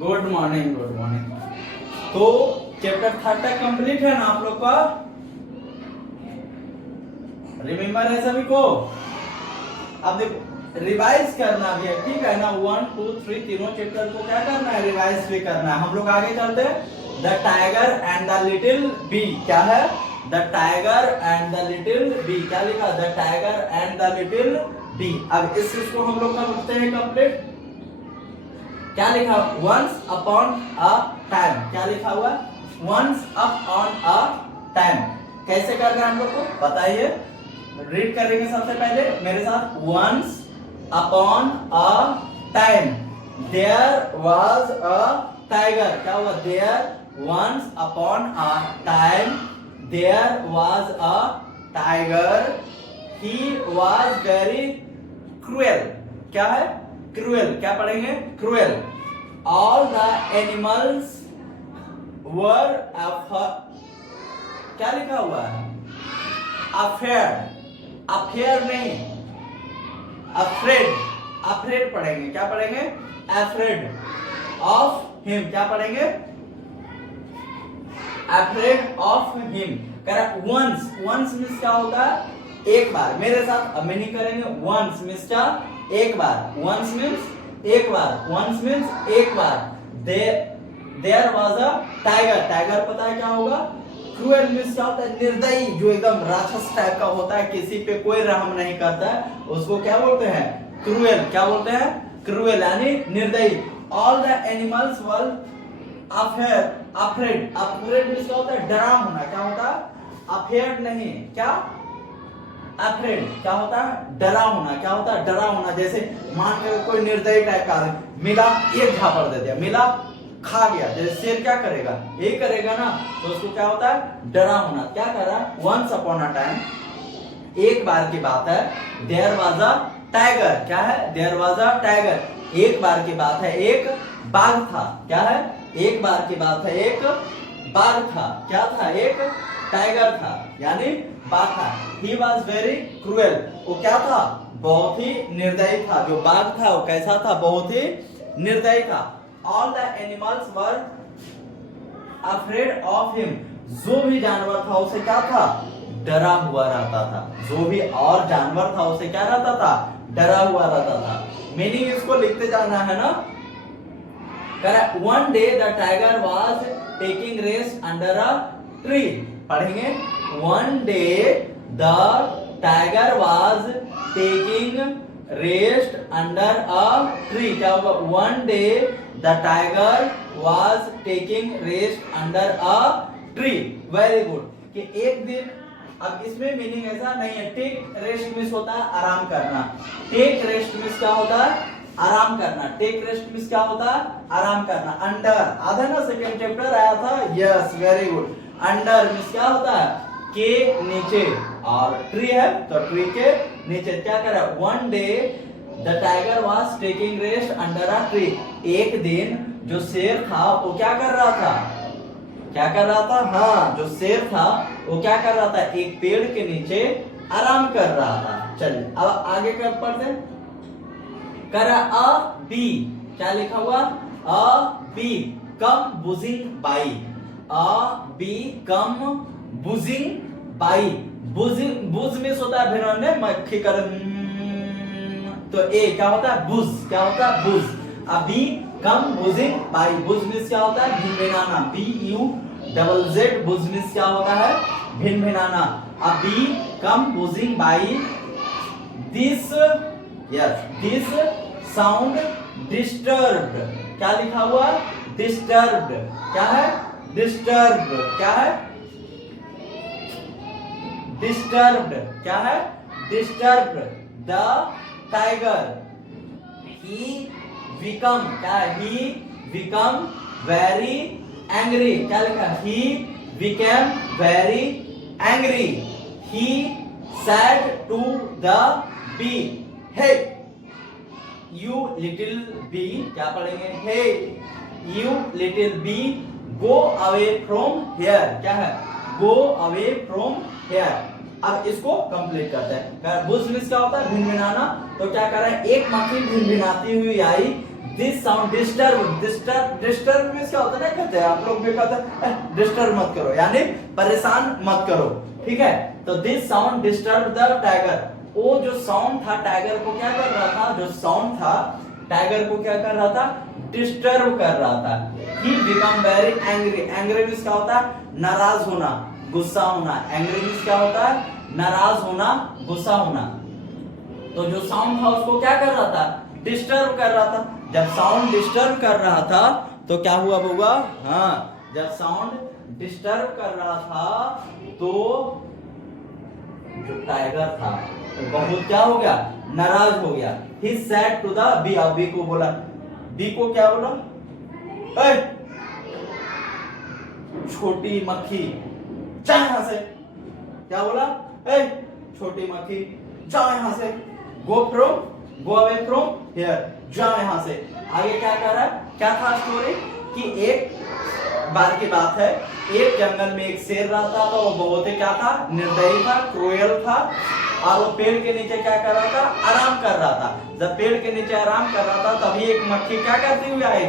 Good morning, good morning. तो chapter 30 complete है ना आप लोग का? रिमेम्बर है सभी को? अब देखो रिवाइज करना भी है, ठीक है ना? 1 2 3 तीनों चैप्टर को क्या करना है? रिवाइज भी करना है। हम लोग आगे चलते हैं। The tiger and the little bee. क्या है? The tiger and the little bee. क्या लिखा? The tiger and the little bee. अब इस चीज को हम लोग करते हैं कंप्लीट। क्या लिखा? Once upon a time. क्या लिखा हुआ? Once upon a time. कैसे करना है हम लोग को बताइए? रीड करेंगे सबसे पहले मेरे साथ। Once upon a time there was a tiger. क्या हुआ? There once upon a time there was a tiger. He was very cruel. क्या है? क्रूएल। क्या पढ़ेंगे? Cruel. All the animals were क्या लिखा हुआ है? अफेयर। अफेयर नहीं, अफ्रेड। अफ्रेड पढ़ेंगे। क्या पढ़ेंगे? Afraid of him. क्या पढ़ेंगे? Afraid of him. Correct. Once. Once means क्या होता है? एक बार। मेरे साथ अब नहीं करेंगे। वंस मींस क्या? एक बार। वंस मींस एक बार। वंस मींस एक बार। There was a tiger. Tiger पता है क्या होगा? क्रूएल मींस क्या होता है? निर्दयी, जो एकदम राक्षस टाइप का होता है, किसी पे कोई रहम नहीं करता है, उसको क्या बोलते हैं? क्रूएल। क्या बोलते हैं? क्रूएल यानी निर्दयी। All the animals were afraid. Afraid means क्या होता है? डरा होना। क्या होता है? अफेयर्ड नहीं, क्या? अफ्रेड। क्या होता है? डरा होना। क्या होता है? डरा होना। जैसे मान के कोई निर्दयी टाइप का मिला, एक झापड़ दे दिया, मिला खा गया। जैसे शेर क्या करेगा? यही करेगा ना। तो उसको क्या होता है? डरा होना। क्या कर रहा है? वंस अपॉन अ टाइम, एक बार की बात है। There was a tiger. क्या है? There was a tiger. एक बार की बात है, एक बाघ था। क्या है? एक बार की बात है, एक बाघ था। क्या था? एक टाइगर था, यानी बाघ था। He was very cruel. वो क्या था? बहुत ही निर्दयी था। जो बाघ था वो कैसा था? बहुत ही निर्दयी था। All the animals were afraid of him. जो भी जानवर था उसे क्या था? डरा हुआ रहता था। जो भी और जानवर था उसे क्या रहता था? डरा हुआ रहता था। मीनिंग इसको लिखते जाना है ना। Correct. One day the tiger was taking rest under a tree. पढ़ेंगे। One day the tiger was taking rest under a tree. क्या होगा? One day the tiger was taking rest under a tree. Very good. कि एक दिन, अब इसमें meaning ऐसा नहीं है। टेक रेस्ट मींस होता है आराम करना। टेक रेस्ट मींस क्या होता है? आराम करना। टेक रेस्ट मींस क्या होता है? आराम करना। अंडर आधा ना सेकंड चैप्टर आया था। Yes, very good. Under means क्या होता है? के नीचे, और ट्री है तो ट्री के नीचे। क्या कर रहा है? One day the tiger was taking rest under a tree. एक दिन जो शेर था वो क्या कर रहा था? क्या कर रहा था? हाँ, जो शेर था वो क्या कर रहा था? एक पेड़ के नीचे आराम कर रहा था। चलिए अब आगे कब पढ़ते? कर अ बी। क्या लिखा हुआ? A bee come buzzing by. A bee come buzzing by. Buzz में होता है भिनोने मक्खी कर। तो ए क्या होता है? बुज। क्या होता है? बुज। अभी come buzzing by. Brij means क्या होता है? भिनभिनाना। B U double Z. Buzz means क्या होता है? भिनभिनाना। A bee come buzzing by this. Yes, this sound disturbed. क्या लिखा हुआ? डिस्टर्ब्ड। क्या है? डिस्टर्ब्ड। क्या है? डिस्टर्ब्ड। क्या है? Disturbed the tiger. He become. क्या है? ही बिकम वेरी एंग्री। क्या लिखा? He became very angry. He said to the bee, hey you little bee। क्या पढ़ेंगे? hey you little bee go away from here। क्या है? go away from here। अब इसको कंप्लीट करते हैं। बुश मिस क्या होता है? भिनभिनाना। तो क्या कर रहा है? एक मक्खी भिनभिनाती हुई आई दिस साउंड डिस्टर्ब मींस क्या होता है ना, कहते हैं आप लोग भी कहते हैं डिस्टर्ब मत करो, यानी परेशान मत करो, ठीक है। तो this sound disturb the tiger, वो जो साउंड था टाइगर को क्या कर रहा था, जो साउंड था टाइगर को क्या कर रहा था, डिस्टर्ब कर रहा था। ही become very angry, angry means क्या होता है, नाराज होना, गुस्सा होना। एंग्री मींस क्या होता है, नाराज होना, गुस्सा होना। तो जो साउंड था उसको क्या कर रहा था, डिस्टर्ब कर रहा था। जब साउंड डिस्टर्ब कर रहा था तो क्या हुआ बउआ, हाँ, जब साउंड डिस्टर्ब कर रहा था तो जो टाइगर था तो बहुत क्या हो गया, नाराज हो गया। He said to the bee, अब बी को बोला, बी को क्या बोला, ए छोटी मक्खी जा यहां से, क्या बोला, ए छोटी मक्खी जा यहां से, गो अवे फ्रॉम हियर, जा यहां से। आगे क्या कर रहा है, क्या था स्टोरी कि एक बार की बात है, एक जंगल में एक शेर रहता था, वो बहुत ही क्या था, निर्दयी था, क्रूएल था, और वो पेड़ के नीचे क्या कर रहा था, आराम कर रहा था। जब पेड़ के नीचे आराम कर रहा था तभी एक मक्खी क्या करती हुई आई,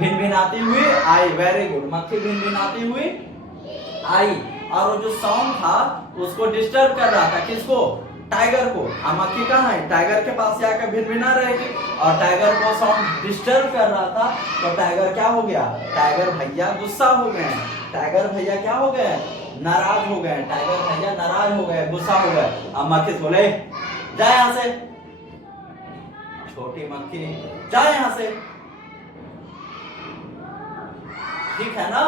भिनभिनाती हुई आई, वेरी गुड, मक्खी भिनभिनाती हुई आई, और वो जो साउंड था उसको डिस्टर्ब कर रहा था, किसको, टाइगर को। मक्खी कहाँ है, टाइगर के पास जाकर भिनभिना रहेगी, और टाइगर को साउंड डिस्टर्ब कर रहा था, तो टाइगर क्या हो गया, टाइगर भैया गुस्सा हो गए, टाइगर भैया क्या हो गए, नाराज हो गए, टाइगर भैया नाराज हो गए, गुस्सा हो गए। अब मक्खी बोले जा यहां से, छोटी मक्खी जा यहां से, ठीक है ना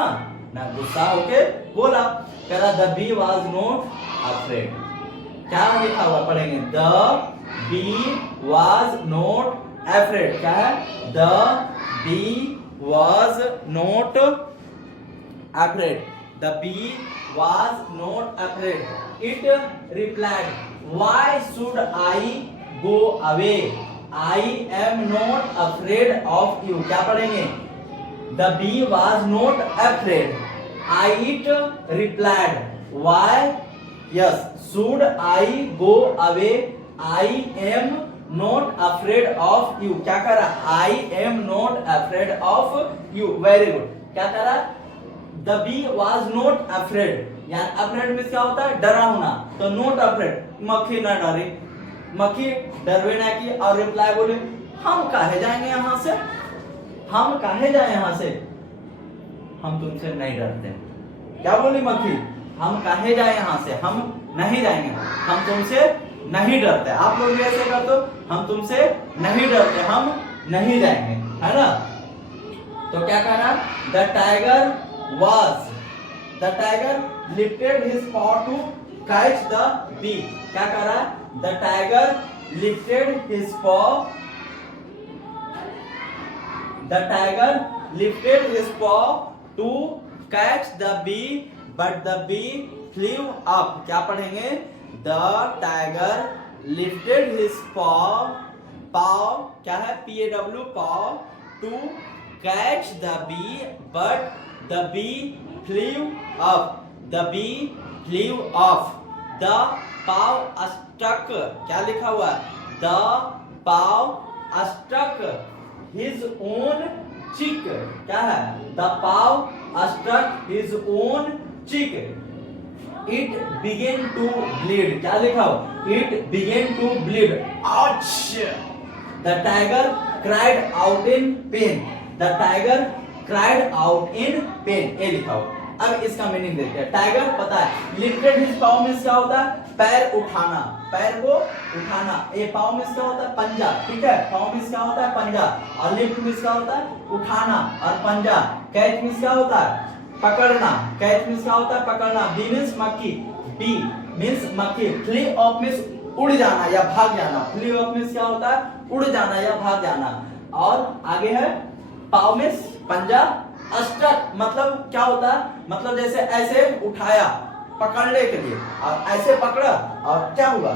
गुस्सा होके बोला, कह रहा the bee was not afraid, क्या लिखा हुआ पढ़ेंगे, the bee was not afraid, क्या है, the bee was not afraid, the bee was not afraid. It replied, why should I go away? I am not afraid of you. क्या पढ़ेंगे, the bee was not afraid. It replied, why, yes, should I go away? I am not afraid of you. क्या कर रहा, I am not afraid of you. Very good. क्या कर रहा, The bee was not afraid, यानी afraid means क्या होता है, डरा होना, तो not afraid, मक्खी ना डरी, मक्खी डरवे ना की, और रिप्लाई बोले हम काहे जाएंगे यहाँ से, हम काहे जाए यहाँ से, हम तुमसे नहीं डरते। क्या बोली मक्खी, हम काहे जाए यहाँ से, हम नहीं जाएंगे, हम तुमसे नहीं डरते। आप लोग भी ऐसे कर दो, हम तुमसे नहीं डरते, हम नहीं जाएंगे, है ना। तो क्या कहना, the tiger the tiger lifted his paw to catch the bee. क्या कर रहा है, the tiger lifted his paw, the tiger lifted his paw to catch the bee, but the bee flew up. क्या पढ़ेंगे, the tiger lifted his paw क्या है, paw, paw, to catch the bee, but the bee flew up. The bee flew off. The paw stuck. क्या लिखा हुआ है, the paw stuck his own cheek. क्या है, the paw struck his own cheek. It began to bleed. क्या लिखा हो, it began to bleed. Ouch! The tiger cried out in pain. The tiger cried out in pain. ये लिखा हो। अब इसका मीनिंग देखते हैं। टाइगर पता है, लिफ्टेड हिज पाव मींस क्या होता है, पैर उठाना, पैर को उठाना। ये पाव मींस क्या होता है, पंजा, ठीक है, पाव मींस क्या होता है, पंजा, और लिफ्ट मींस क्या होता है, उठाना और पंजा। कैच मींस क्या होता है, पकड़ना, कैच मींस क्या होता है, पकड़ना। बी मींस मक्खी, बी मींस मक्खी। फ्ली ऑफ मींस उड़ जाना या भाग जाना। फ्ली ऑफ मींस क्या होता है, उड़ जाना या भाग जाना। और आगे है पाव मींस पंजा। स्टक मतलब क्या होता है, मतलब जैसे ऐसे उठाया पकड़ने के लिए, और ऐसे पकड़ा और क्या हुआ,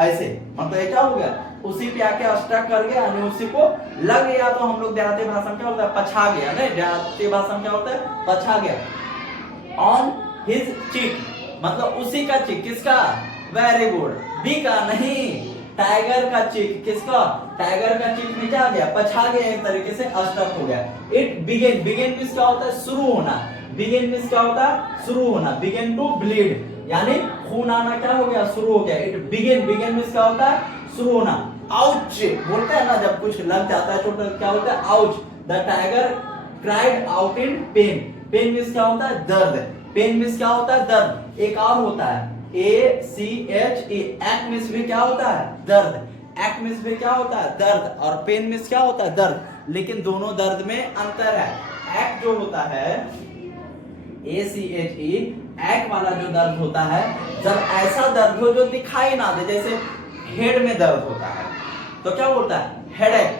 ऐसे, मतलब ये क्या हो गया, उसी पे आके स्टक कर गया, यानी उसी को लग गया। तो हम लोग देहाती भाषा में क्या होता है, पछा गया। नहीं, देहाती भाषा में क्या होता है, पछा गया। ऑन हिज चीक मतलब उसी का चीक, किसका, वेरी गुड, बी का नहीं, टाइगर का चीक, किसका? टाइगर का चीक में क्या आ गया? पछा गया, एक तरीके से अस्टक हो गया। इट बिगेन, बिगेन मींस क्या होता है? शुरू होना। बिगेन मींस क्या होता है? शुरू होना। बिगेन टू ब्लीड, यानी खून आना क्या हो गया? शुरू हो गया। इट बिगेन, बिगेन मींस क्या होता है? शुरू होना। आउच बोलते हैं ना जब कुछ लग जाता है चोट, क्या होता है? Ouch. The tiger cried out in pain. Pain means क्या होता है? दर्द। पेन मींस क्या होता है? दर्द। एक और होता है ACHE, एक्ट मींस भी क्या होता है? दर्द। एक्ट मींस भी क्या होता है? दर्द। और पेन मींस क्या होता है? दर्द। लेकिन दोनों दर्द में अंतर है। एक्ट जो होता है ACHE, एक्ट वाला जो दर्द होता है, जब ऐसा दर्द हो जो दिखाई ना दे, जैसे हेड में दर्द होता है तो क्या होता है? हेडेक।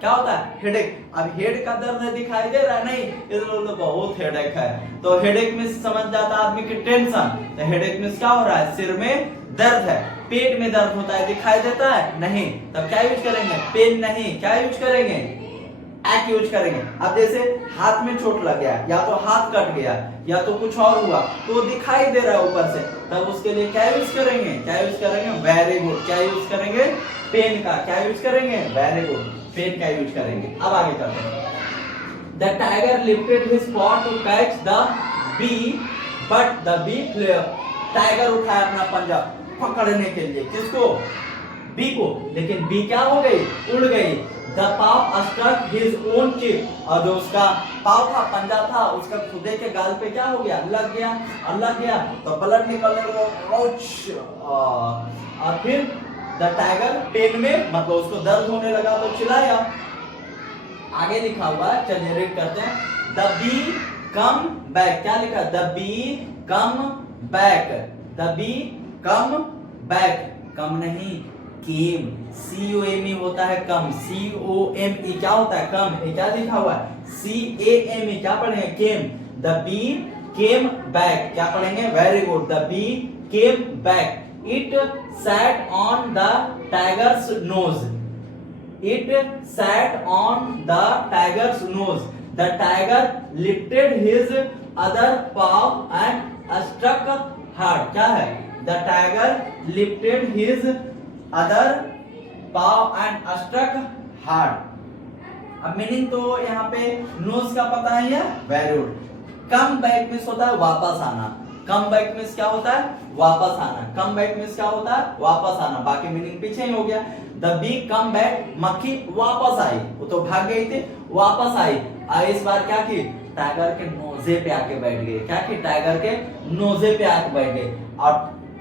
क्या होता है? हेडेक। अब हेड का दर्द दिखाई दे रहा है? नहीं, इधर बहुत हेडेक है, तो हेडेक में समझ जाता है आदमी की टेंशन। तो हेडेक में क्या हो रहा है? सिर में दर्द है। पेट में दर्द होता है, दिखाई देता है? नहीं, तब क्या यूज करेंगे? पेन नहीं, क्या यूज करेंगे? एक्ट यूज करेंगे। अब जैसे हाथ में चोट लग गया, या तो हाथ कट गया, या तो कुछ और हुआ, तो दिखाई दे रहा है ऊपर से, तब उसके लिए क्या यूज करेंगे? क्या यूज करेंगे? Very good. क्या यूज करेंगे? पेन का। क्या यूज करेंगे? वेरी गुड, पेन का यूज करेंगे। अब आगे चलते हैं। The tiger lifted his paw to catch the bee, but the bee flew. Tiger उठाया अपना पंजा पकड़ने के लिए, किसको? बी को, लेकिन बी क्या हो गई? उड़ गई। The paw stuck his own chip, और जो उसका पाव था, पंजा था, उसका खुदे के गाल पे क्या हो गया? लग गया। और लग गया तो ब्लड निकलने लगा। और फिर द टाइगर पेन में, मतलब उसको दर्द होने लगा तो चिल्लाया। आगे लिखा हुआ, चलिए रीड करते हैं। The bee come back. क्या लिखा? The bee come back. The bee come back, come नहीं, केम। COME होता है कम। COME क्या होता है? कम। ये क्या लिखा हुआ है? CAME, क्या पढ़ेंगे? Came. The bee came back, क्या पढ़ेंगे? Very good. The bee came back. It sat on the tiger's nose. It sat on the tiger's nose. The tiger lifted his other paw and struck hard. क्या है? The tiger lifted his other paw and struck hard. अब meaning तो यहाँ पे knows का पता है या? Very good. Come back means होता है वापस आना। कम बैक मीन्स क्या होता है? वापस आना। कम बैक मीन्स क्या होता है? वापस आना। बाकी मीनिंग पीछे ही हो गया। द बी कम बैक, मक्खी वापस आई, वो तो भाग गई थी, वापस आई। इस बार क्या की? टाइगर के नोजे पे आके बैठ गई। क्या की? टाइगर के नोजे पे आके बैठ गई। और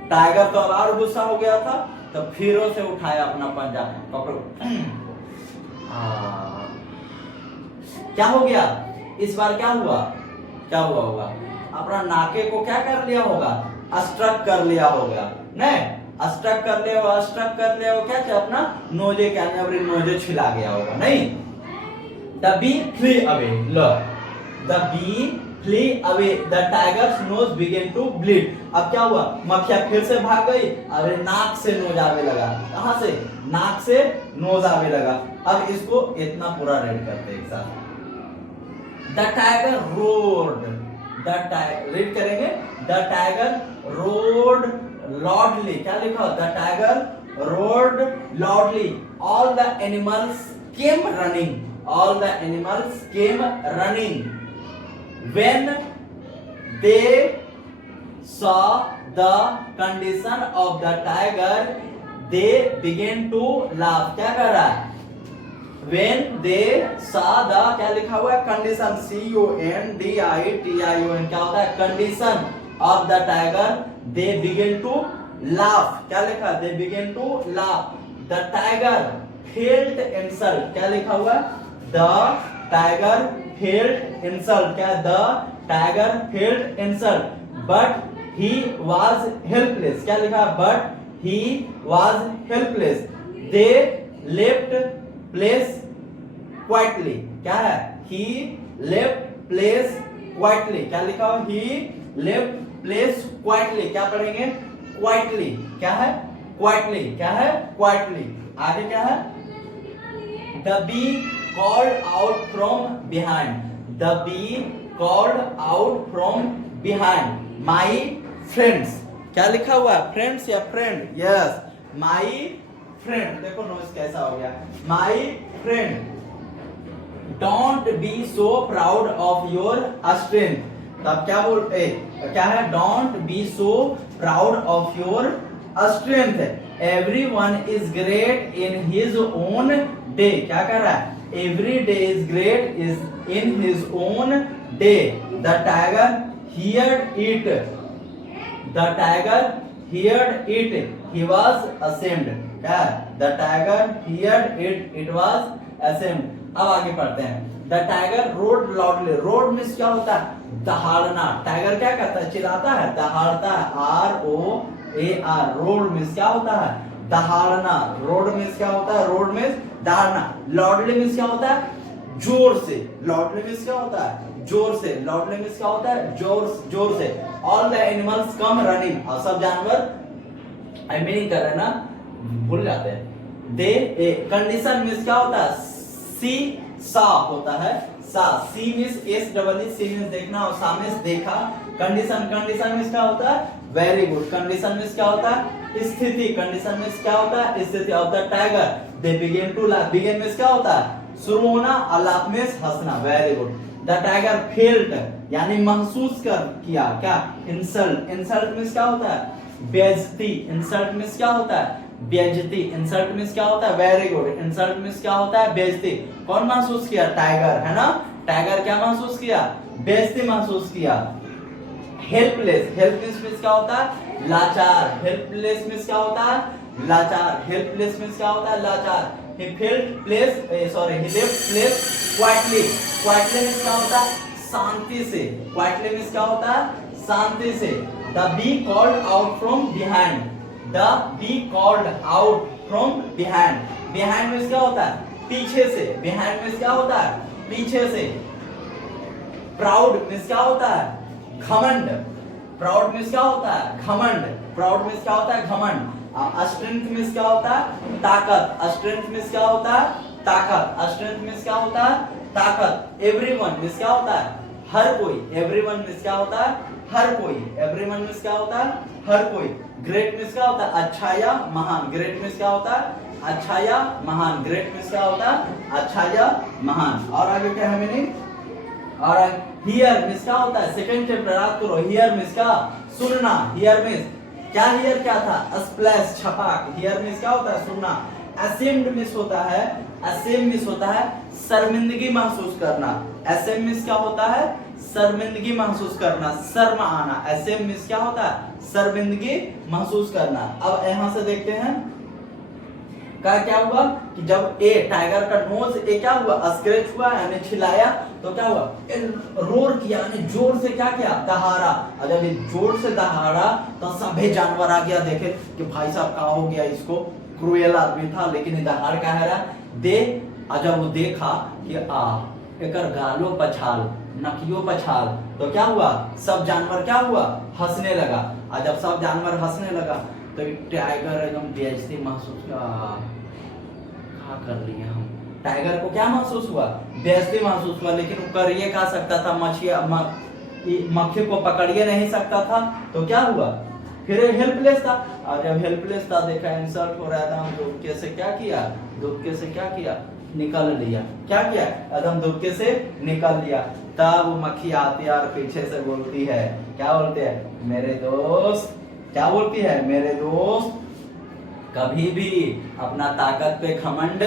टाइगर तो और गुस्सा हो गया था, तो फिर से उठाया अपना पंजा, पकड़ो। क्या हो गया? इस बार क्या हुआ? क्या हुआ होगा? अपना नाके को क्या कर लिया होगा? अस्ट्रक कर लिया होगा। नहीं, अस्ट्रक कर लिया होगा। अस्ट्रक कर लिया होगा, क्या क्या? अपना नोजे के अंदर नोजे छिला गया होगा। नहीं, द बी फ्ली अवे। लो, the bee flee away, the tiger's nose began to bleed. अब क्या हुआ? मक्खियां फिर से भाग गई। अरे नाक से नोज आवे लगा। कहां से? नाक से नोज आवे लगा। अब इसको इतना पूरा रेड करते एक साथ। The tiger roared. रीड करेंगे। The tiger roared lordly. क्या लिखा? The tiger roared lordly. All the animals came running. All the animals came running. When they saw the condition of the tiger, they began to laugh. क्या कर रहा है? When they saw the, क्या लिखा हुआ है? Condition, CONDITION, क्या होता है? Condition of the tiger, they began to laugh. क्या लिखा? They began to laugh. The tiger felt insult. क्या लिखा हुआ है? The tiger felt insult. क्या? The tiger felt insult, but he was helpless. क्या लिखा? But he was helpless. They left place quietly. क्या है? He left place quietly. क्या लिखा? He left place quietly. क्या पढ़ेंगे? Quietly. क्या है? Quietly. क्या है? Quietly. आगे क्या है? The bee called out from behind. The bee called out from behind. My friends. क्या लिखा हुआ है? Friends या friend? Yes. My फ्रेंड, देखो नॉइस कैसा हो गया, my friend, don't be so proud of your strength. तब क्या बोलते, क्या है, don't be so proud of your strength, everyone is great in his own day. क्या कर रहा है, every day is great is in his own day. The tiger heard it, the tiger heard it, he was ashamed. क्या, the tiger heard it, it was ashamed. अब आगे पढ़ते हैं, the tiger road loudly, road means क्या होता है, दहाड़ना। Tiger क्या करता है, चिल्लाता है, दहाड़ता है, ROAR, रोड मींस क्या होता है, दहाड़ना। रोड मींस क्या होता है, रोड मींस दहाड़ना। लाउडली मींस क्या होता है, जोर से। लाउडली मींस क्या होता है, जोर से। लाउडली मींस क्या होता है, जोर से। All the animals come running, और सब जानवर आई मीनिंग कर रहे हैं ना, भूल जाते हैं। दे, कंडीशन मींस क्या होता है, सी सा होता है, सा। सी मींस SEE, सी मींस देखना और सा मींस देखा। कंडीशन, कंडीशन मींस क्या होता है, वेरी गुड। कंडीशन मींस क्या होता है, स्थिति। कंडीशन मींस क्या होता है, स्थिति of the tiger. They begin to laugh, begin means क्या होता है, शुरू होना, और लाफ मींस हंसना, very good. The tiger felt, यानी महसूस कर किया, क्या, इंसल्ट। इंसल्ट मींस क्या होता है, बेइज्जती। इंसल्ट मींस क्या होता है, बेइज्जती। इंसल्ट मींस क्या होता है, वेरी गुड। इंसल्ट मींस क्या होता है, बेइज्जती। कौन महसूस किया, टाइगर, है ना। टाइगर क्या महसूस किया, बेइज्जती महसूस किया। हेल्पलेस, हेल्पलेस मींस क्या होता है, लाचार। हेल्पलेस मींस क्या होता है, लाचार। हेल्पलेस मींस क्या होता है, लाचार। he felt place sorry he left place quietly, quietly means क्या होता है, शांति से। quietly means क्या होता है, शांति से। the bee called out from behind, the bee called out from behind, behind means क्या होता है, पीछे से। behind means क्या होता है, पीछे से। proud means क्या होता है, घमंड। प्राउड मींस क्या होता है, घमंड। प्राउड मींस क्या होता है, घमंड। स्ट्रेंथ मींस क्या होता है, ताकत। स्ट्रेंथ मींस क्या होता है, ताकत। स्ट्रेंथ मींस क्या होता है, ताकत। एवरीवन मींस क्या होता है, हर कोई। एवरीवन मींस क्या होता है, हर कोई। एवरीवन मींस क्या होता है, हर कोई। ग्रेट मींस क्या होता है, अच्छा या महान। ग्रेट मींस क्या होता है, अच्छा या महान। ग्रेट मींस क्या होता है, अच्छा या महान। और आगे क्या है मीनिंग, और हियर मींस क्या होता है, सेकंड चैप्टर याद करो। हियर मींस क्या, सुनना। हियर मींस क्या, हियर क्या था, स्प्लैश, छपाक। हियर मींस क्या होता है, सुनना। असेम्ड मींस होता है, असेम मींस होता है शर्मिंदगी महसूस करना। असेम मींस क्या होता है, शर्मिंदगी महसूस करना, शर्म आना। असेम मींस क्या होता है, शर्मिंदगी महसूस करना। अब यहां से देखते हैं क्या हुआ कि जब टाइगर का नोज क्या हुआ, स्क्रैच हुआ, यानी छिलाया, तो क्या हुआ, रोर किया, यानी जोर से क्या किया, दहाड़ा। और जब ये जोर से दहाड़ा तो सभी जानवर आ गया देखे कि भाई साहब क्या हो गया इसको, क्रूएल आदमी था लेकिन दहाड़ का है रहा दे। और जब वो देखा कि एकर गालो पछाल, नकियो पछाल, तो क्या हुआ, सब जानवर क्या हुआ, हंसने लगा। और जब सब जानवर हंसने लगा तो टाइगर एकदम बेइज्जती महसूस कर लिए हम। टाइगर को क्या महसूस हुआ, बेइज्जती महसूस हुआ। लेकिन वो कर ये कहा सकता था, मक्खी को पकड़िए नहीं सकता था, तो क्या हुआ, फिर हेल्पलेस था। और जब हेल्पलेस था, देखा इंसल्ट हो रहा था, हम दुबके से क्या किया, दुबके से क्या किया, निकल लिया। क्या किया, एकदम दुबके से निकल लिया। तब वो मक्खी आती है और पीछे से बोलती है, क्या बोलते हैं, मेरे दोस्त, क्या बोलती है, मेरे दोस्त कभी भी अपना ताकत पे घमंड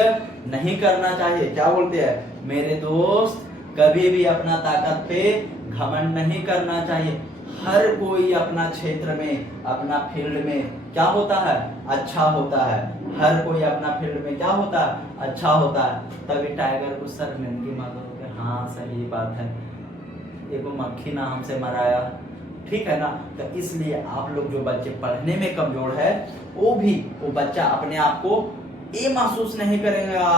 नहीं करना चाहिए। क्या बोलते हैं, मेरे दोस्त कभी भी अपना ताकत पे घमंड नहीं करना चाहिए। हर कोई अपना क्षेत्र में, अपना फील्ड में क्या होता है, अच्छा होता है। हर कोई अपना फील्ड में क्या होता है, अच्छा होता है। तभी टाइगर को शर्मिंदगी महसूस हो गई, हाँ सही बात है, एगो मक्खी ना हमसे मराया, ठीक है ना। तो इसलिए आप लोग जो बच्चे पढ़ने में कमजोर है, वो बच्चा अपने आप को ये महसूस नहीं करेगा,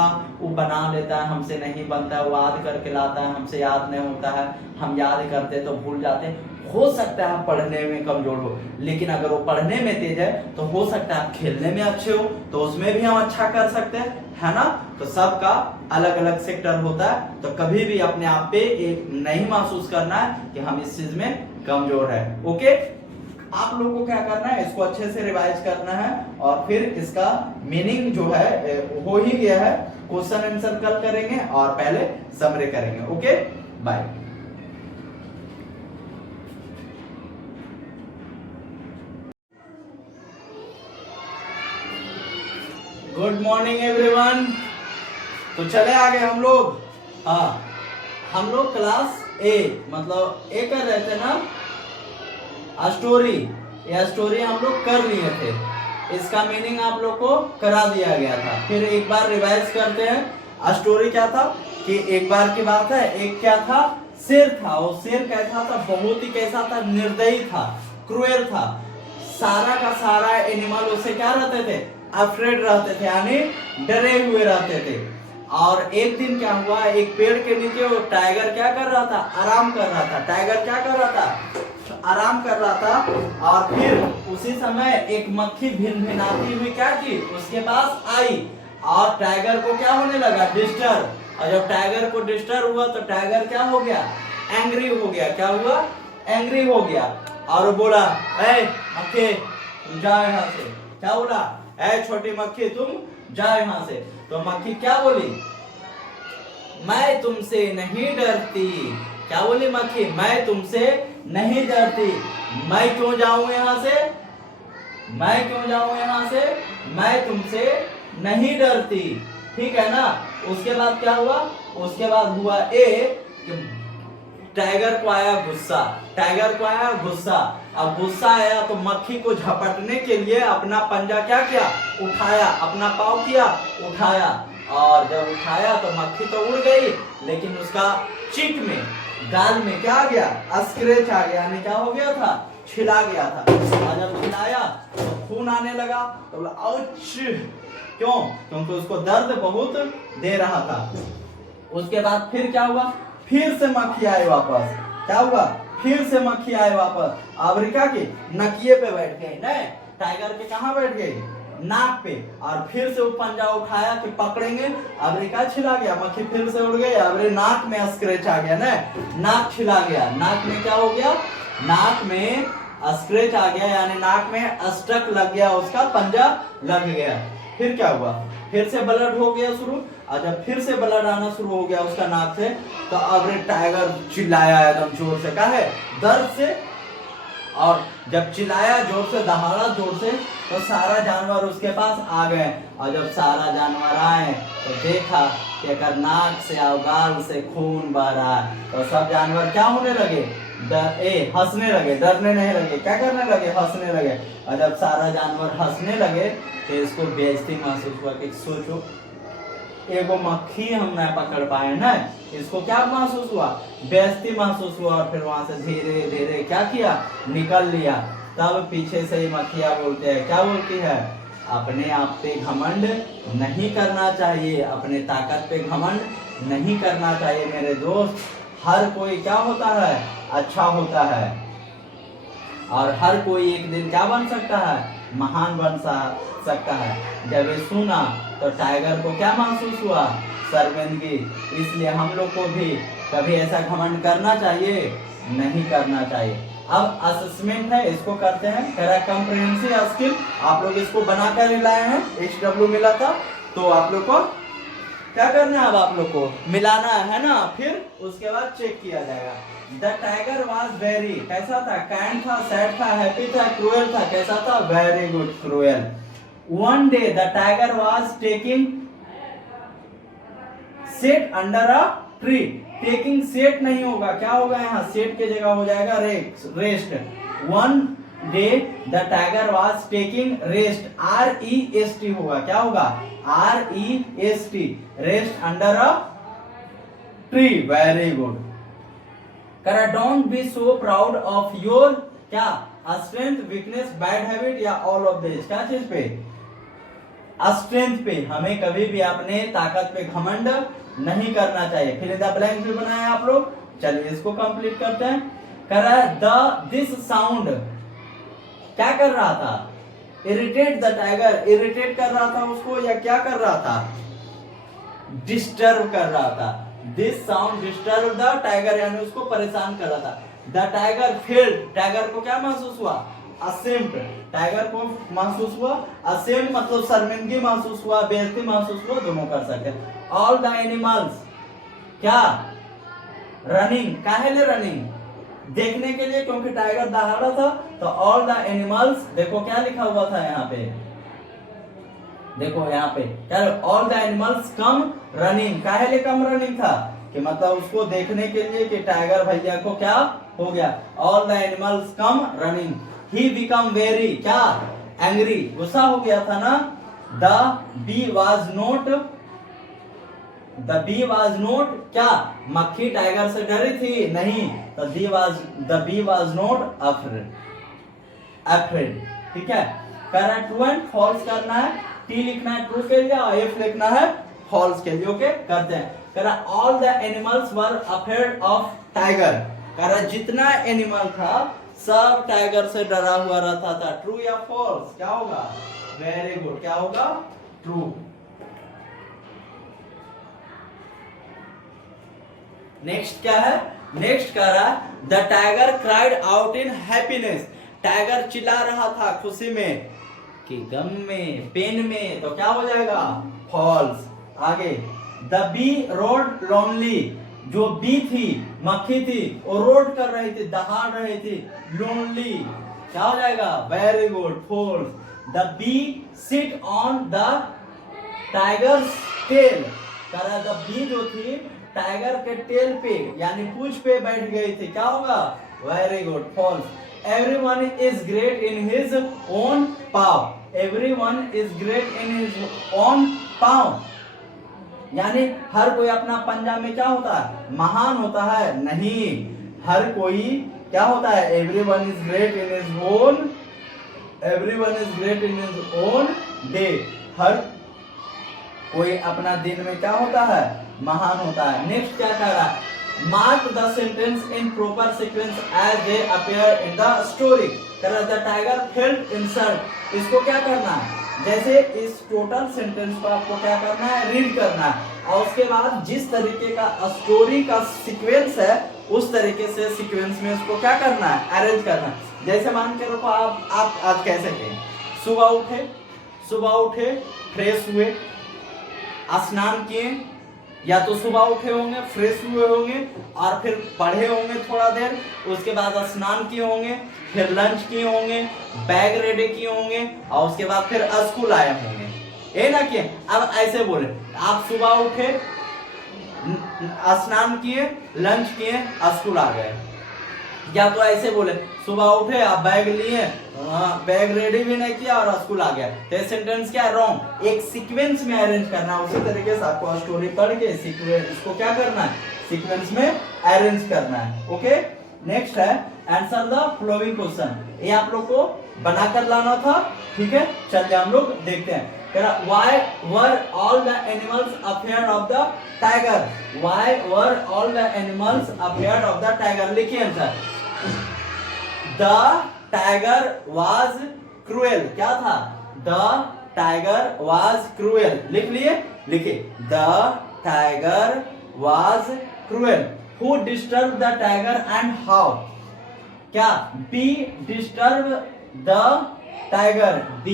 वो बना लेता है, हमसे नहीं बनता है, वो याद करके लाता है, हमसे याद नहीं होता है, हम याद करते तो भूल जाते। हो सकता है आप पढ़ने में कमजोर हो, लेकिन अगर वो पढ़ने में तेज है तो हो सकता है आप खेलने में अच्छे हो, तो उसमें भी हम अच्छा कर सकते हैं, है ना। तो सबका अलग अलग सेक्टर होता है, तो कभी भी अपने आप पे एक नहीं महसूस करना है कि हम इस चीज में कमजोर है। ओके। आप लोगों को क्या करना है, इसको अच्छे से रिवाइज करना है और फिर इसका मीनिंग जो है हो ही गया है। क्वेश्चन आंसर कल करेंगे और पहले समरी करेंगे। Okay, bye. Good morning everyone. तो चले आगे हम लोग। हाँ, हम लोग क्लास ए मतलब ए कर रहे थे ना, स्टोरी। यह स्टोरी हम लोग कर लिए थे, इसका मीनिंग आप लोग को करा दिया गया था। फिर एक बार रिवाइज करते हैं। स्टोरी क्या था कि एक बार की बात है, एक क्या था, शेर था। और शेर कैसा था, बहुत ही कैसा था, निर्दयी था, क्रूएल था। सारा का सारा एनिमल उससे क्या रहते थे, अफ्रेड रहते थे, यानी डरे हुए रहते थे। और एक दिन क्या हुआ, एक पेड़ के नीचे वो टाइगर क्या कर रहा था, आराम कर रहा था। टाइगर क्या कर रहा था, आराम कर रहा था। और फिर उसी समय एक मक्खी भिनभिनाती हुई क्या की, उसके पास आई और टाइगर को क्या होने लगा, डिस्टर्ब। और जब टाइगर को डिस्टर्ब हुआ तो टाइगर क्या हो गया, एंग्री हो गया। क्या हुआ, एंग्री हो गया। और बोला, ए मक्खी तुम जाओ यहाँ से। क्या बोला, ए छोटी मक्खी तुम जाओ यहाँ से। तो मक्खी क्या बोली, मैं तुमसे नहीं डरती। क्या बोली मक्खी, मैं तुमसे नहीं डरती। मैं क्यों जाऊं यहाँ से, मैं क्यों जाऊं यहाँ से, मैं तुमसे नहीं डरती। ठीक है ना। उसके बाद क्या हुआ, उसके बाद हुआ टाइगर को आया गुस्सा। टाइगर को आया गुस्सा। अब गुस्सा आया तो मक्खी को झपटने के लिए अपना पंजा क्या किया, उठाया, अपना पाँव किया, उठाया। और जब उठाया तो मक्खी तो उड़ गई, लेकिन उसका चिक में, गाल में क्या आ गया, स्क्रैच आ गया, यानी क्या हो गया था, छिला गया था। और जब छिलाया तो खून आने लगा। तो बोला आउच। क्यों, क्योंकि उसको दर्द बहुत दे रहा था। उसके बाद फिर क्या हुआ, फिर से मक्खी आए वापस। क्या हुआ, फिर से मक्खी आए वापस। अमेरिका के नकिए पे बैठ गई, नहीं टाइगर के कहाँ बैठ गई, नाक पे। और फिर से वो पंजा उठाया कि पकड़ेंगे, अमेरिका छिला गया, मक्खी फिर से उड़ गई। अबरे नाक में स्क्रैच आ गया, ना नाक छिला गया। नाक में क्या हो गया, नाक में स्क्रैच आ गया, यानी नाक में स्टक लग गया, उसका पंजा लग गया। फिर क्या हुआ, फिर से ब्लड हो गया शुरू। और जब फिर से ब्लड आना शुरू हो गया उसका नाक से, तो अब टाइगर चिल्लाया एकदम जोर से, क्या है, दर्द से। और जब चिल्लाया जोर से, दहाड़ा जोर से, तो सारा जानवर उसके पास आ गए। और जब सारा जानवर आए तो देखा कि अगर नाक से और गाल से खून बह रहा है, तो सब जानवर क्या होने लगे, हंसने लगे, डरने नहीं लगे, क्या करने लगे, हंसने लगे। और जब सारा जानवर हंसने लगे तो इसको बेइज्जती महसूस हुआ कि सोचो एगो मक्खी हम न पकड़ पाए ना, इसको क्या महसूस हुआ, बेइज्जती महसूस हुआ। और फिर वहां से धीरे धीरे क्या किया, निकल लिया। तब पीछे से ही मक्खियां बोलते हैं, क्या बोलती है, अपने आप पे घमंड नहीं करना चाहिए, अपने ताकत पे घमंड नहीं करना चाहिए मेरे दोस्त। हर कोई क्या होता है, अच्छा होता है। और हर कोई एक दिन क्या बन सकता है, महान बन सकता है। जब ये सुना तो टाइगर को क्या महसूस हुआ, शर्मिंदगी। इसलिए हम लोग को भी कभी ऐसा घमंड करना चाहिए, नहीं करना चाहिए। अब असेसमेंट है, इसको करते हैं। करा कॉम्प्रिहेंसिव स्किल, आप लोग इसको बनाकर लाए हैं, HW मिला था। तो आप लोग को क्या करना है, अब आप लोग को मिलाना है ना, फिर उसके बाद चेक किया जाएगा। द टाइगर वॉज वेरी, कैसा था, काइंड था, सैड था, हैप्पी था, क्रूएल था, कैसा था, very good, cruel. One day the tiger was taking set under a tree. Taking set नहीं होगा, क्या होगा यहाँ, सेट की जगह हो जाएगा rest. One day the tiger was taking rest, REST होगा, क्या होगा, REST, rest under a tree, very good. करा don't be so proud of your क्या, स्ट्रेंथ, वीकनेस, बैड हैबिट या ऑल ऑफ दिस। क्या चीज पे, स्ट्रेंथ पे, हमें कभी भी अपने ताकत पे घमंड नहीं करना चाहिए। फिर द ब्लैंक भी बनाया आप लोग, चलिए इसको कंप्लीट करते हैं। करा दिस साउंड, क्या कर रहा था, इरिटेट द टाइगर, इरिटेट कर रहा था उसको, या क्या कर रहा था, डिस्टर्ब कर रहा था। This sound disturb the tiger, यानी उसको परेशान कर रहा था। द टाइगर फील्ड, टाइगर को क्या महसूस हुआ, असेम्ड, टाइगर को महसूस हुआ, असेम्ड मतलब शर्मिंदगी महसूस हुआ, बेइज्जती महसूस हुआ, दोनों कर सकते हैं। ऑल द एनिमल्स क्या रनिंग, काहे ले रनिंग, देखने के लिए, क्योंकि टाइगर दहाड़ा था, तो ऑल द एनिमल्स, देखो क्या लिखा हुआ था यहाँ पे, देखो यहाँ पे क्या, all the animals come running, काहे ले कम रनिंग था, कि मतलब उसको देखने के लिए कि टाइगर भैया को क्या हो गया, all the animals come running, he become very क्या एंग्री, गुस्सा हो गया था ना, the bee was not, the bee was not क्या, मक्खी टाइगर से डरी थी नहीं, तो the bee was not afraid, ठीक है। करना ट्रू एंड फॉल्स करना है, टी लिखना है ट्रू के लिए और एफ लिखना है फॉल्स के लिए, ओके करते हैं। करा all the animals were afraid of tiger, करा जितना एनिमल था सब टाइगर से डरा हुआ रहता था, ट्रू या फॉल्स, क्या होगा, वेरी गुड, क्या होगा, ट्रू। नेक्स्ट क्या है, नेक्स्ट कह रहा है the tiger cried out in happiness, tiger चिल्ला रहा था खुशी में, कि गम में, पेन में, तो क्या हो जाएगा, फॉल्स। आगे द बी रोड लोनली, जो बी थी, मक्खी थी, वो रोड कर रही थी, दहाड़ रही थी, लोनली, क्या हो जाएगा, very good, falls. The bee sit on the tiger's tail, कह रहा द बी जो थी टाइगर के टेल पे यानी पूंछ पे बैठ गई थी, क्या होगा, very good, false. Everyone is great in his own paw, everyone is great in his own paw, यानी हर कोई अपना पंजा में क्या होता है, महान होता है, नहीं, हर कोई क्या होता है, everyone is great in his own, everyone is great in his own day, हर कोई अपना दिन में क्या होता है, महान होता है। नेक्स्ट क्या कह रहा है, mark the sentence in proper sequence as they appear in the story, कह रहा द टाइगर फेल्ट इंसल्ट, इसको क्या करना है, जैसे इस टोटल सेंटेंस को आपको क्या करना है, रीड करना है, और उसके बाद जिस तरीके का स्टोरी का सीक्वेंस है उस तरीके से सीक्वेंस में उसको क्या करना है, अरेंज करना है। जैसे मान के रखो आप आज कैसे कहें, सुबह उठे फ्रेश हुए, स्नान किए, या तो सुबह उठे होंगे, फ्रेश हुए होंगे और फिर पढ़े होंगे थोड़ा देर, उसके बाद स्नान किए होंगे, फिर लंच किए होंगे, बैग रेडी किए होंगे और उसके बाद फिर स्कूल आए होंगे, ये ना किए। अब ऐसे बोले, आप सुबह उठे, स्नान किए, लंच किए, स्कूल आ गए, या तो ऐसे बोले सुबह उठे आप बैग लिए, बैग रेडी भी नहीं किया और स्कूल आ गया, तो सेंटेंस क्या है, रॉन्ग। एक सीक्वेंस में अरेंज करना है, उसी तरीके से आपको स्टोरी पढ़ के सीक्वेंस इसको क्या करना है, सीक्वेंस में अरेंज करना है, ओके। नेक्स्ट है आंसर द फॉलोइंग क्वेश्चन, ये आप लोग को बनाकर लाना था, ठीक है। चलिए हम लोग देखते हैं। Why were all the animals afraid of the tiger? Why were all the animals afraid of the tiger? लिखिए answer. The tiger was cruel, क्या था, The tiger was cruel, लिख लिए, लिखिए The tiger was cruel. Who disturbed the tiger and how? क्या B disturbed the tiger, B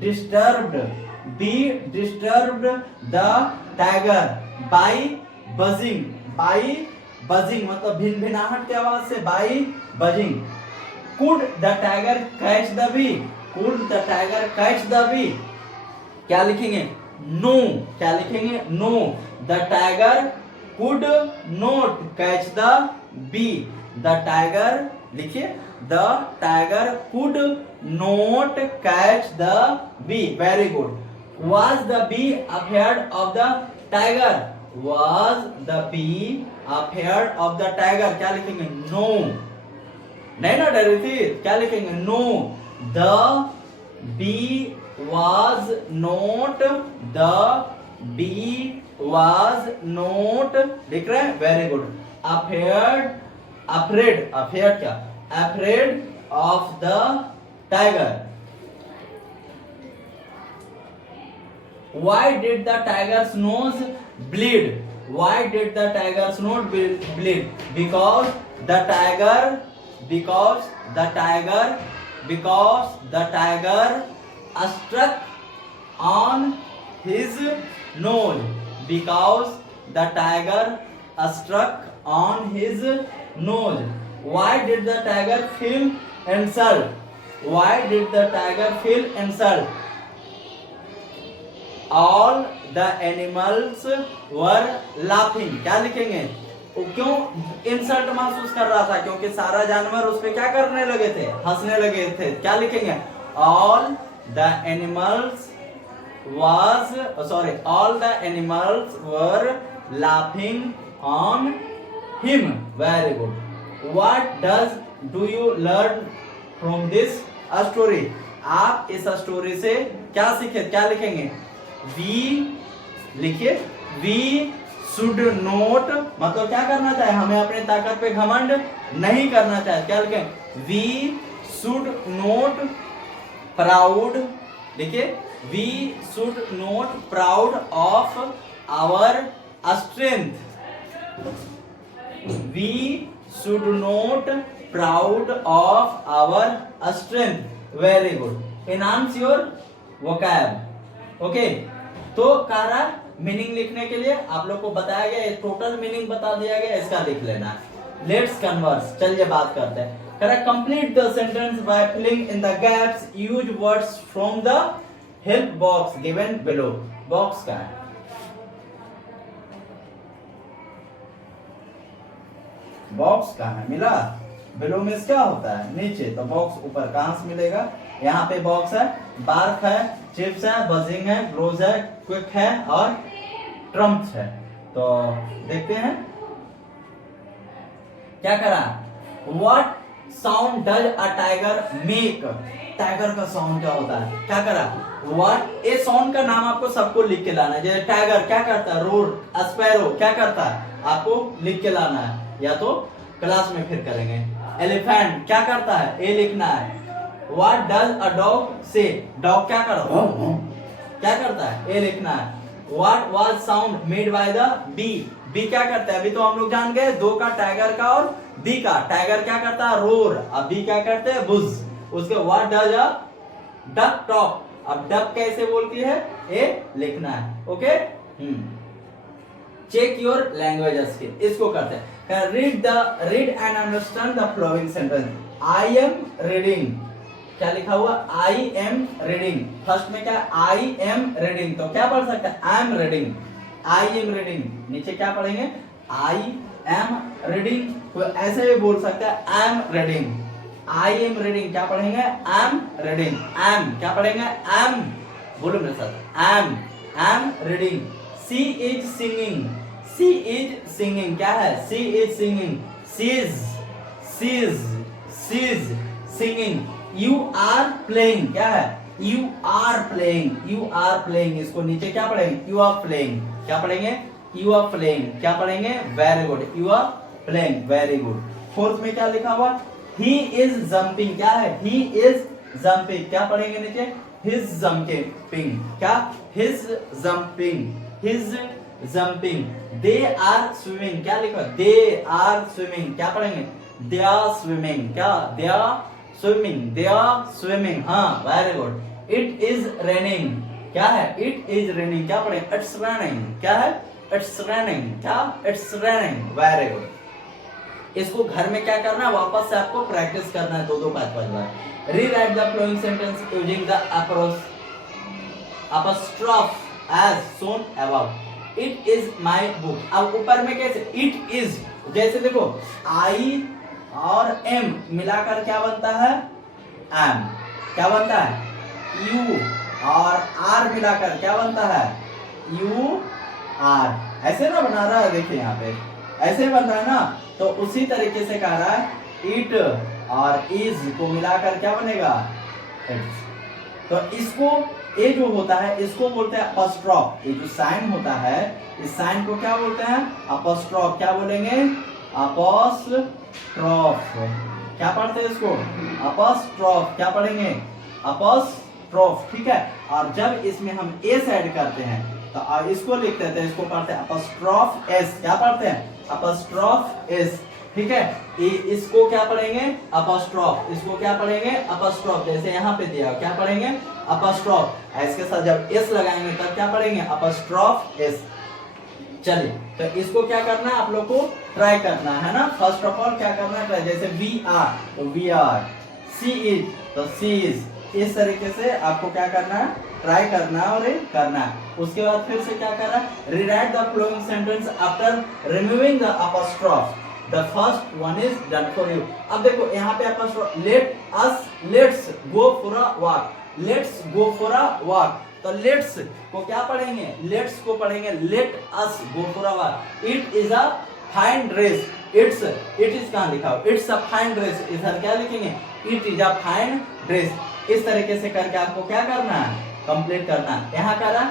disturbed the tiger by buzzing, मतलब भिनभिनाहट की आवाज से, by buzzing. Could the tiger catch the bee? Could the tiger catch the bee? क्या लिखेंगे, no, क्या लिखेंगे, no, the tiger could not catch the bee, the tiger लिखिए, the tiger could not catch the bee, very good. Was the bee afraid of the tiger? Was the bee afraid of the tiger? क्या लिखेंगे, no, नहीं ना डरी थी, क्या लिखेंगे, no, the bee was not, the bee was not, लिख रहे हैं, very good. afraid क्या, afraid of the tiger. Why did the tiger's nose bleed? Why did the tiger's nose bleed? Because the tiger because the tiger struck on his nose. Because the tiger struck on his nose. Why did the tiger feel insult? Why did the tiger feel insult? All the animals were laughing. क्या लिखेंगे? वो क्यों insult महसूस कर रहा था? क्योंकि सारा जानवर उस पे क्या करने लगे थे? हंसने लगे थे. क्या लिखेंगे? All the animals were laughing on him. Very good. What do you learn from this story? आप इस स्टोरी से क्या सीखे? क्या लिखेंगे? We should not, मतलब क्या करना चाहिए? हमें अपने ताकत पे घमंड नहीं करना चाहिए. क्या लिखें? We should not proud. देखिए, we should not proud of our strength. We should not proud of our strength. Very good. Enhance your vocab. Okay. तो कारा मीनिंग लिखने के लिए आप लोग को बताया गया, टोटल मीनिंग बता दिया गया, इसका लिख लेना. Let's converse. चलिए बात करते हैं. Correct. Complete the sentence by filling in the gaps. Use words from the help box given below. Box का है, बॉक्स कहाँ है? मिला? बिलो में क्या होता है? नीचे. तो बॉक्स ऊपर कहां से मिलेगा? यहाँ पे बॉक्स है, बार्क है, चिप्स है, बजिंग है, ग्लोज है, क्विक है और ट्रम्प है. तो देखते हैं क्या करा. What sound does a tiger make? Tiger का साउंड क्या होता है? क्या करा? व्हाट. ए साउंड का नाम आपको सबको लिख के लाना है. जैसे टाइगर क्या करता है? रोर. स्पैरो क्या करता है? आपको लिख के लाना है, या तो क्लास में फिर करेंगे. एलिफेंट क्या करता है? ए लिखना है. What does a dog say? Dog क्या करता है? क्या करता है? ए लिखना है. What was sound made by the bee? Bee क्या करता है? अभी तो हम लोग जान गए दो का, टाइगर का और बी का. टाइगर क्या करता है? रोर. अब बी क्या करते हैं? बुज. उसके what does a duck talk? अब डक कैसे बोलती है? ए लिखना है. Okay. Check your language skill. इसको करते हैं. Read and understand the flowing sentence. I am reading. क्या लिखा हुआ? I am reading. फर्स्ट में क्या? I am reading. तो क्या पढ़ सकते हैं? I am reading. I am reading. नीचे क्या पढ़ेंगे? I am reading. तो ऐसे भी बोल सकते हैं I am reading. I am reading क्या पढ़ेंगे? I am reading. एम क्या पढ़ेंगे? एम. बोलो मेरे साथ. Am reading. She is singing. She is singing क्या है? She is singing. She's singing. You are playing क्या है? You are playing. इसको नीचे क्या पढ़ेंगे? You are playing. क्या पढ़ेंगे? You are playing. क्या पढ़ेंगे? Very good. You are playing. Very good. Fourth में क्या लिखा हुआ? He is jumping. क्या है? He is jumping. क्या पढ़ेंगे नीचे? He's jumping. क्या? He's jumping. They are swimming. क्या लिखा? They are swimming. क्या पढ़ेंगे? They are swimming. क्या? They are swimming. हाँ, very good. It is raining. क्या है? It is raining. क्या पढ़ेंगे? It's raining. क्या है? It's raining. क्या? It's raining. Very good. इसको घर में क्या करना है? वापस से आपको प्रैक्टिस करना है 2-2 5-5 बार. Rewrite the flowing sentence using the apostrophe as shown above. It is my book. अब ऊपर में कैसे? It is. जैसे देखो I और M मिलाकर क्या बनता है? am. क्या बनता है? U और R मिलाकर क्या बनता है? U R. ऐसे ना बना रहा है, देखिए यहाँ पे ऐसे बन रहा है ना. तो उसी तरीके से कह रहा है इट और इज को मिलाकर क्या बनेगा? इट्स. तो इसको ये जो होता है इसको बोलते हैं अपॉस्ट्रोफ. ये जो साइन होता है इस साइन को क्या बोलते हैं? अपॉस्ट्रोफ. क्या बोलेंगे? अपॉस्ट्रोफ. क्या पढ़ते हैं इसको? अपॉस्ट्रोफ. क्या पढ़ेंगे? अपॉस्ट्रोफ. ठीक है. और जब इसमें हम एस ऐड करते हैं तो इसको लिखते हैं, इसको पढ़ते हैं अपॉस्ट्रोफ एस. क्या पढ़ते हैं? अपॉस्ट्रोफ एस. ठीक है। इसको क्या पढ़ेंगे, अपॉस्ट्रोफ। इसको क्या पढ़ेंगे, अपॉस्ट्रोफ। जैसे यहाँ पे दिया क्या पढ़ेंगे, अपॉस्ट्रोफ। एस के साथ जब एस लगाएंगे तब क्या पढ़ेंगे, अपॉस्ट्रोफ एस। चलिए, तो इसको क्या करना है, आप लोग को ट्राई करना है ना। फर्स्ट ऑफ ऑल क्या करना है, जैसे वी आर तो वी आर, सी इज तो सी इज, इस तरीके से आपको क्या करना है, ट्राई करना है और करना है। उसके बाद फिर से क्या करना है, rewrite the flowing sentence after removing the apostrophe. The first one is done for you. अब देखो यहाँ पे apostrophe, let's go for a walk, let's go for a walk. तो लेट्स को क्या पढ़ेंगे, लेट्स को पढ़ेंगे let us go for a walk. It is a fine dress, it is कहाँ लिखा हो, इट्स अ फाइन ड्रेस, इधर क्या लिखेंगे, it is a fine dress. इस तरीके से करके आपको क्या करना है, कंप्लीट करना है। यहाँ करा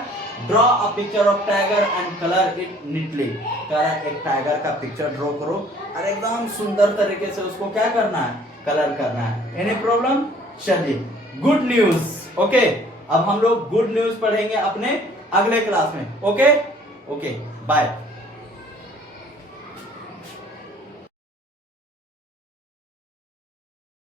draw a picture of tiger and colour it neatly. करा एक टाइगर का पिक्चर ड्रॉ करो और एकदम सुंदर तरीके से उसको क्या करना है, कलर करना है। Any problem? चलिए, गुड न्यूज। ओके, अब हम लोग गुड न्यूज पढ़ेंगे अपने अगले क्लास में। Okay, bye.